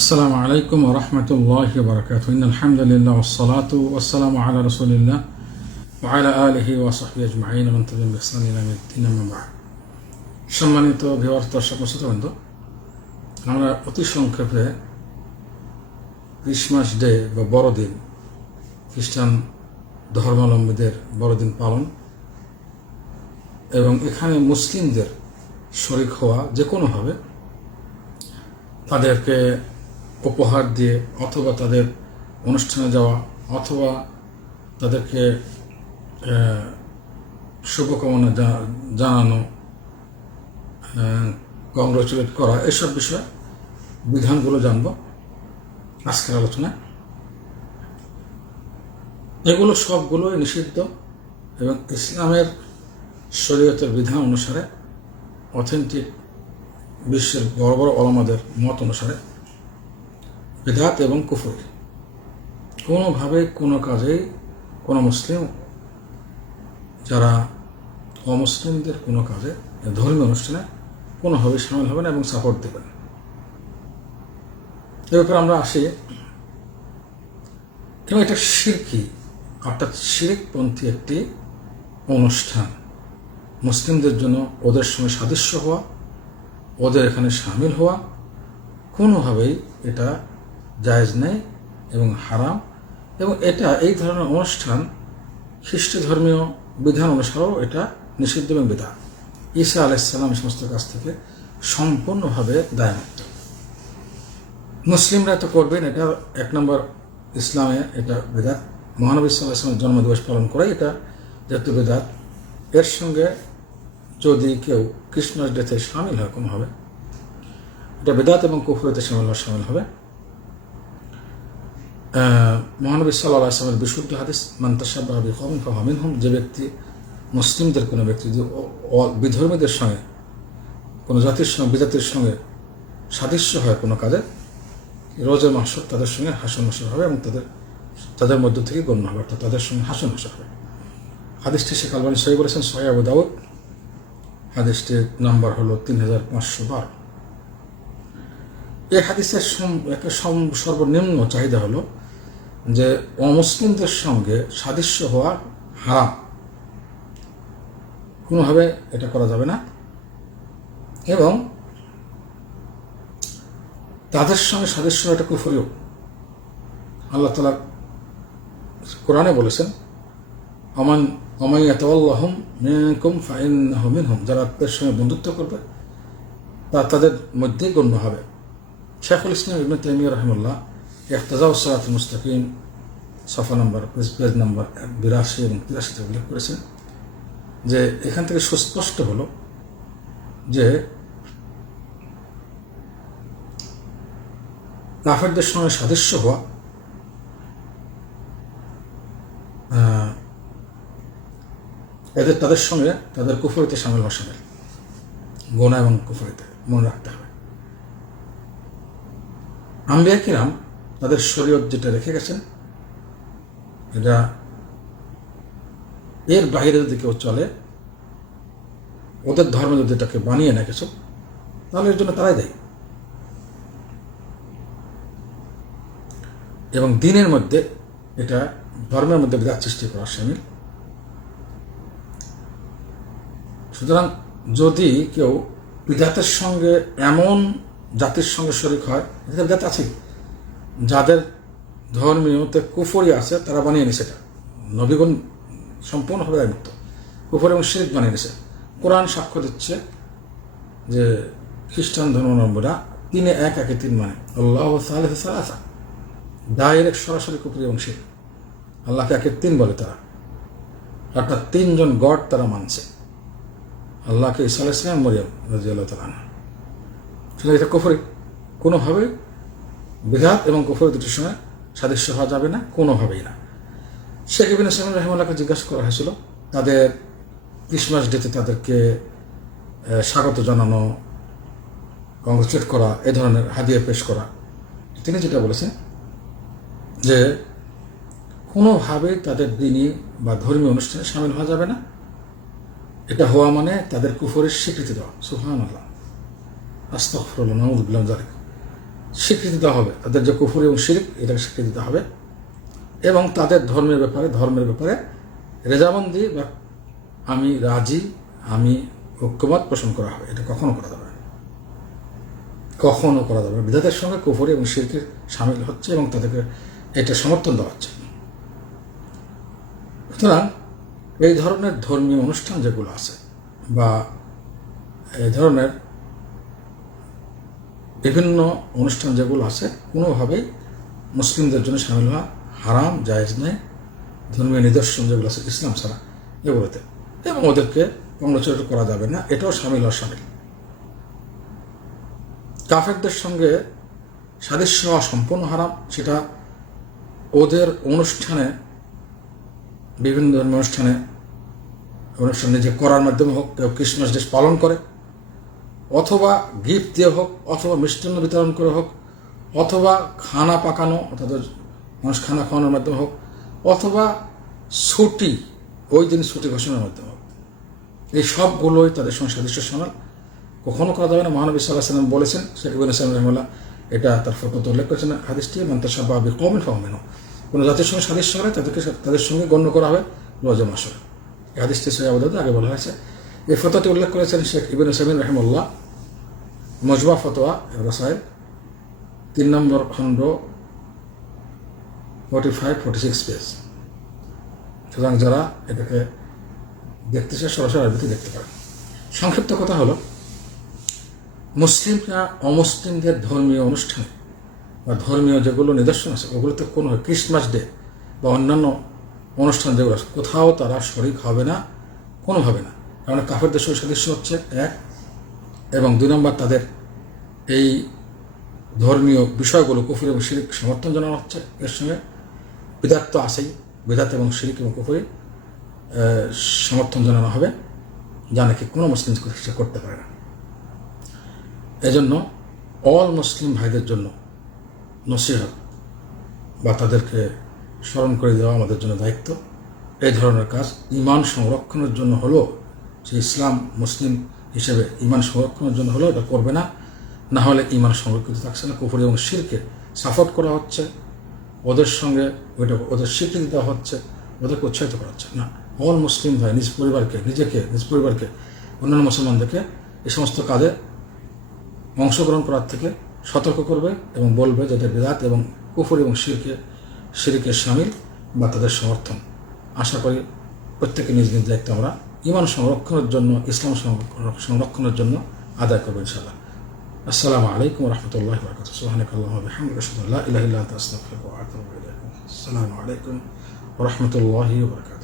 আসসালামু আলাইকুম রহমতুল্লাহ বরকাত আলহামদুলিল্লাহ ওসলাত ওসালাম আল্লাহ রসুলিল্লাহ আলা আলহি ওয়াসহি আজমাইন। মন্তবিন ইসলামিন সম্মানিত ভিওয়ার দর্শক শ্রোতবৃন্দ আমরা অতি সংক্ষেপে ক্রিসমাস ডে বা বড়দিন, খ্রিস্টান ধর্মাবলম্বীদের বড়দিন পালন এবং এখানে মুসলিমদের শরিক হওয়া যে কোনোভাবে তাদেরকে উপহার দিয়ে অথবা তাদের অনুষ্ঠানে যাওয়া অথবা তাদেরকে শুভকামনা জানানো কংগ্রাচুলেট করা, এসব বিষয়ে বিধানগুলো জানব আজকের আলোচনায়। এগুলো সবগুলোই নিষিদ্ধ এবং ইসলামের শরীয়তের বিধান অনুসারে অথেন্টিক বিশ্বের বড় বড় অলমাদের মত অনুসারে বেদাত এবং কুফর। কোনোভাবে কোনো কাজেই কোনো মুসলিম, যারা অমুসলিমদের কোনো কাজে, ধর্মীয় অনুষ্ঠানে কোনোভাবে সামিল হবেন এবং সাপোর্ট দেবেন এ ব্যাপারে আমরা আসি। এবং এটা শিরকি অর্থাৎ শিরিকপন্থী একটি অনুষ্ঠান। মুসলিমদের জন্য ওদের সঙ্গে সাদৃশ্য হওয়া, ওদের এখানে সামিল হওয়া, কোনোভাবেই এটা জায়েজ নেই এবং হারাম এবং এটা এই ধরনের অনুষ্ঠান খ্রিস্ট ধর্মীয় বিধান অনুসারেও এটা নিষিদ্ধ এবং বিধান ঈসা আলাইসাল্লাম এই সমস্ত কাছ থেকে সম্পূর্ণভাবে দায়মুক্ত। মুসলিমরা তো করবেন, এটা এক নম্বর ইসলামে এটা বেদাত। মহানবী ইসলামের জন্মদিবস পালন করে এটা যেহেতু বেদাত। এর সঙ্গে যদি কেউ ক্রিসমাস ডেতে সামিল হয়, কোনোভাবে এটা বেদাত এবং কুফুরিতে সামিল সামিল হবে। মহানবী সাল্লাহ আসলামের বিশুদ্ধ হাদিস মান্তাসাবাবি হমিন ফাহমিন হুম যে ব্যক্তি মুসলিমদের, কোনো ব্যক্তি যদি বিধর্মীদের সঙ্গে, কোনো জাতির সঙ্গে, বিজাতির সঙ্গে সাদৃশ্য হয় কোনো কাজে, রোজের মাস তাদের সঙ্গে হাসন হাসর হবে এবং তাদের তাদের মধ্য থেকে গণ্য হবে, অর্থাৎ তাদের সঙ্গে হাসন হাসর হবে। হাদিসটি শেখ আলবানি সহি বলেছেন সহি আবু দাউদ। হাদিসটির নাম্বার হলো তিন হাজার পাঁচশো বারো। এই হাদিসের সর্বনিম্ন চাহিদা হলো যে অমুসলিমদের সঙ্গে সাদৃশ্য হওয়া হারাম। কোনোভাবে এটা করা যাবে না। এবং তাদের সঙ্গে সাদৃশ্য এটা কুফরিও আল্লাহ তালা কোরআনে বলেছেন, অমান অমাইয়াতহম মিনকুম ফাইন্নাহু মিনহুম। যারা তাদের সঙ্গে বন্ধুত্ব করবে, তা তাদের মধ্যেই গণ্য হবে। শেখুল ইসলাম ইবনে তাইমিয়া রহমুল্লাহ ইহতাজাউ সালাত মুস্তাকিম সফা নম্বর পেজ নম্বর বিরাশি এবং তিরাশিতে উল্লেখ করেছেন যে এখান থেকে সুস্পষ্ট হলো যে কাফেরদের সঙ্গে সাদৃশ্য হওয়া এদের তাদের সঙ্গে তাদের কুফরিতে সামিল হওয়া সামিল। গোনা এবং কুফরিতে মনে রাখতে হবে। আম্বিয়া কিরাম তাদের শরীয়ত যেটা রেখে গেছেন এটা এর বাইরে যদি কেউ চলে, ওদের ধর্মে যদি এটাকে বানিয়ে নেয় কিছু, তাহলে এর জন্য তারাই দেয়। এবং দিনের মধ্যে এটা ধর্মের মধ্যে বিরাট সৃষ্টি করা সামিল। সুতরাং যদি কেউ বিধাতের সঙ্গে এমন জাতির সঙ্গে শরিক হয়, এটা বিধাত আছে যাদের ধর্মীয়তে কুফরি আছে, তারা বানিয়ে নিছে এটা। নবীগণ সম্পূর্ণভাবে দায়মুক্ত। কুফর এবং শিরিক বানিয়ে নিছে কোরআন সাক্ষ্য দিচ্ছে যে, খ্রিস্টান ধর্মাবলম্বীরা তিনে এক, একে তিন মানে আল্লাহ সালাসা ডাইরেক্ট সরাসরি কুফরি এবং শিরিক। আল্লাহকে একে তিন বলে তারা। অর্থাৎ তিনজন গড তারা মানছে। আল্লাহকে ইসা আলাহ ইসলাম মরিয়াম রাজি আল্লাহ তালা এটা কুফরি। কোনোভাবে বিঘাত এবং কুফরি দুটির সময় সাদৃশ্য হওয়া যাবে না, কোনোভাবেই না। শেখ ইবিন ইসলাম রহমাল্লাহকে জিজ্ঞাসা করা হয়েছিল, তাদের ক্রিসমাস ডেতে তাদেরকে স্বাগত জানানো কংগ্রেচুলেট করা, এ ধরনের হাদিয়া পেশ করা। তিনি যেটা বলেছেন যে কোনোভাবে তাদের দিনই বা ধর্মীয় অনুষ্ঠানে সামিল হওয়া যাবে না। এটা হওয়া মানে তাদের কুফরের স্বীকৃতি দেওয়া। সুহান আল্লাহ আস্তফরুল্লাহ নাউদ্দিল্লাহ জালিক স্বীকৃতি দেওয়া হবে। তাদের যে কুফুরি এবং শিরিক, এটাকে স্বীকৃতি দিতে হবে। এবং তাদের ধর্মের ব্যাপারে ধর্মের ব্যাপারে রেজাবন্দি বা আমি রাজি, আমি ঐক্যমত পোষণ করা হবে। এটা কখনো করা যাবে না। কখনো করা যাবে না। বিধাতের সঙ্গে কুফরি এবং শিরকের সামিল হচ্ছে এবং তাদেরকে এটা সমর্থন দেওয়া হচ্ছে। সুতরাং এই ধরনের ধর্মীয় অনুষ্ঠান যেগুলো আছে বা এই ধরনের বিভিন্ন অনুষ্ঠান যেগুলো আছে কোনোভাবেই মুসলিমদের জন্য সামিল হওয়া হারাম, জায়েজ নেই ধর্মীয় নিদর্শন যেগুলো আছে, ইসলাম ছাড়া এগুলোতে। এবং ওদেরকে কংগ্রেচুলেট করা যাবে না, এটাও সামিল হওয়া সামিল। কাফেরদের সঙ্গে সাদৃশ্য হওয়া সম্পূর্ণ হারাম, সেটা ওদের অনুষ্ঠানে, বিভিন্ন ধরনের অনুষ্ঠানে অনুষ্ঠানে যে করার মাধ্যমে হোক, কেউ ক্রিসমাস ডে পালন করে অথবা গিফট দিয়ে হোক, অথবা মিষ্টান্ন বিতরণ করে হোক, অথবা খানা পাকানো, অর্থাৎ মানুষ খানা খাওয়ানোর মাধ্যমে হোক, অথবা ছুটি, ওই দিন ছুটি ঘোষণার মাধ্যমে হোক। এই সবগুলোই তাদের সঙ্গে সাদৃশ্য সমান কখনো করা যাবে না। মহানবী সাল্লাহ সাল্লাম বলেছেন, শেখ ইবিন রহমুল্লাহ এটা তার ফটোতে উল্লেখ করেছেন হাদিসটি মান্তাসা বা কমেন ফাহমেন কোনো জাতির সঙ্গে সাদৃশ্য হলে তাদেরকে, তাদের সঙ্গে গণ্য করা হবে লজম আসরে এই হাদিসটি সৈয় আবুদাউদ আগে বলা হয়েছে। এই ফটোটি উল্লেখ করেছেন শেখ ইবিন সামিন রহমুল্লাহ মজবা ফতোয়া রসায়েল তিন নম্বর খণ্ড forty five forty six page সুতরাং যারা এটাকে দেখতে চায়, সরাসরি আরবিতে দেখতে পারেন। সংক্ষিপ্ত কথা হলো, মুসলিমরা অমুসলিমদের ধর্মীয় অনুষ্ঠানে বা ধর্মীয় যেগুলো নিদর্শন আছে, ওগুলোতে কোনো ক্রিসমাস ডে বা অন্যান্য অনুষ্ঠান যেগুলো কোথাও তারা শরিক হবে না, কোনোভাবে না। কারণ কাফেরদের সঙ্গে সদস্য হচ্ছে এক, এবং দুই নম্বর তাদের এই ধর্মীয় বিষয়গুলো কুফুর এবং শিরিক সমর্থন জানানো হচ্ছে এর সঙ্গে। বিদাত তো আসেই এবং শিরিক এবং কুফুরি সমর্থন জানানো হবে, যা নাকি কোনো মুসলিম সে করতে পারে না। এজন্য অল মুসলিম ভাইদের জন্য নসিহত বা তাদেরকে স্মরণ করে দেওয়া আমাদের জন্য দায়িত্ব। এই ধরনের কাজ ইমান সংরক্ষণের জন্য হলো যে ইসলাম মুসলিম হিসেবে ইমান সংরক্ষণের জন্য হলেও এটা করবে না না হলে ইমান সংরক্ষিত থাকছে না, কুফুরি এবং শিরকে সাপোর্ট করা হচ্ছে, ওদের সঙ্গে ওইটা ওদের স্বীকৃতি দেওয়া হচ্ছে, ওদেরকে উৎসাহিত করা হচ্ছে। না অল মুসলিম ভাই নিজ পরিবারকে, নিজেকে, নিজ পরিবারকে, অন্যান্য মুসলমানদেরকে এই সমস্ত কাজে অংশগ্রহণ করার থেকে সতর্ক করবে এবং বলবে যে এটা বেদাত এবং কুফুর এবং শিরকে শিরিকের সামিল বা তাদের সমর্থন। আশা করি প্রত্যেকে নিজ নিজ দায়িত্ব আমরা ইমান সংরক্ষণের জন্য, ইসলাম সংরক্ষণের জন্য আদায় করব ইনশাআল্লাহ। আসসালামু আলাইকুম রহমতুল্লাহ বরকাত ওয়া আতুবু ইলাইক আসসালামু আলাইকুম রাহমাতুল্লাহি ওয়া বারাকাতুহু